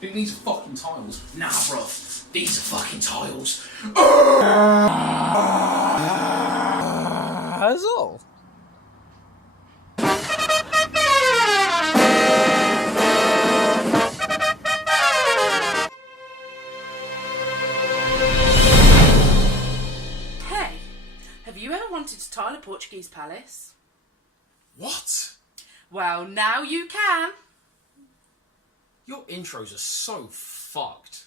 Think these are fucking tiles? Nah, bruv. These are fucking tiles. Azul. Hey, have you ever wanted to tile a Portuguese palace? What? Well, now you can. Your intros are so fucked.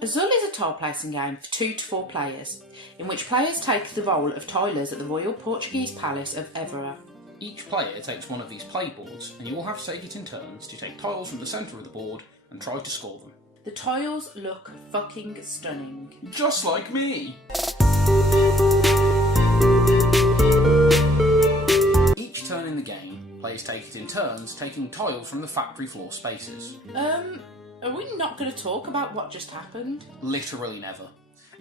Azul is a tile placing game for 2 to 4 players, in which players take the role of tilers at the Royal Portuguese Palace of Évora. Each player takes one of these playboards, and you all have to take it in turns to take tiles from the centre of the board and try to score them. The tiles look fucking stunning. Just like me! Each turn in the game, players take it in turns, taking tiles from the factory floor spaces. Are we not going to talk about what just happened? Literally never.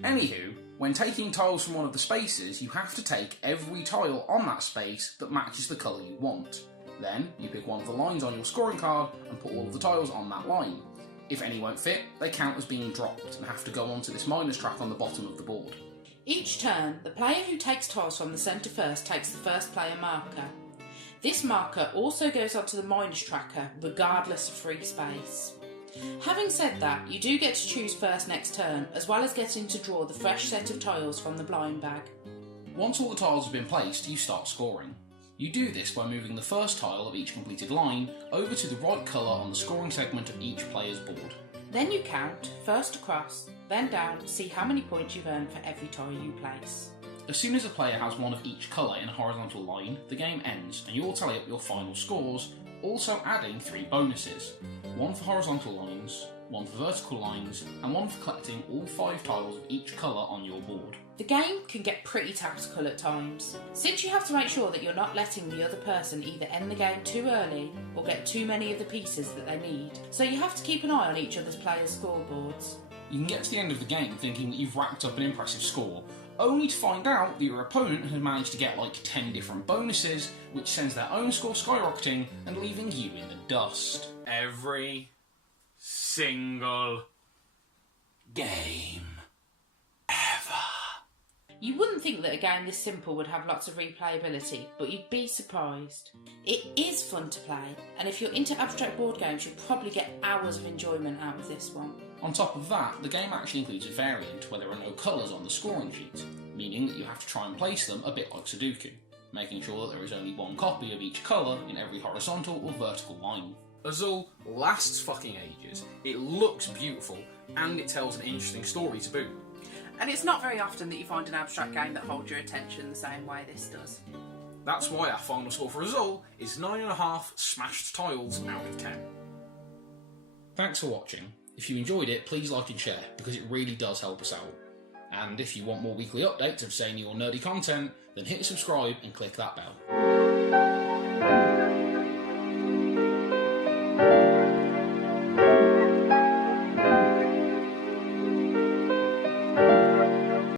Anywho, when taking tiles from one of the spaces, you have to take every tile on that space that matches the colour you want. Then, you pick one of the lines on your scoring card and put all of the tiles on that line. If any won't fit, they count as being dropped and have to go onto this minus track on the bottom of the board. Each turn, the player who takes tiles from the centre first takes the first player marker. This marker also goes onto the minus tracker, regardless of free space. Having said that, you do get to choose first next turn, as well as getting to draw the fresh set of tiles from the blind bag. Once all the tiles have been placed, you start scoring. You do this by moving the first tile of each completed line over to the right colour on the scoring segment of each player's board. Then you count, first across, then down to see how many points you've earned for every tile you place. As soon as a player has one of each colour in a horizontal line, the game ends and you all tally up your final scores, also adding 3 bonuses. 1 for horizontal lines, 1 for vertical lines, and 1 for collecting all 5 tiles of each colour on your board. The game can get pretty tactical at times, since you have to make sure that you're not letting the other person either end the game too early or get too many of the pieces that they need, so you have to keep an eye on each other's players' scoreboards. You can get to the end of the game thinking that you've racked up an impressive score, only to find out that your opponent has managed to get like 10 different bonuses, which sends their own score skyrocketing and leaving you in the dust. Every single game ever. You wouldn't think that a game this simple would have lots of replayability, but you'd be surprised. It is fun to play, and if you're into abstract board games, you'll probably get hours of enjoyment out of this one. On top of that, the game actually includes a variant where there are no colours on the scoring sheet, meaning that you have to try and place them a bit like Sudoku, making sure that there is only one copy of each colour in every horizontal or vertical line. Azul lasts fucking ages, it looks beautiful, and it tells an interesting story to boot. And it's not very often that you find an abstract game that holds your attention the same way this does. That's why our final score for Azul is 9.5 smashed tiles out of 10. Thanks for watching. If you enjoyed it, please like and share, because it really does help us out. And if you want more weekly updates of zany or nerdy content, then hit subscribe and click that bell.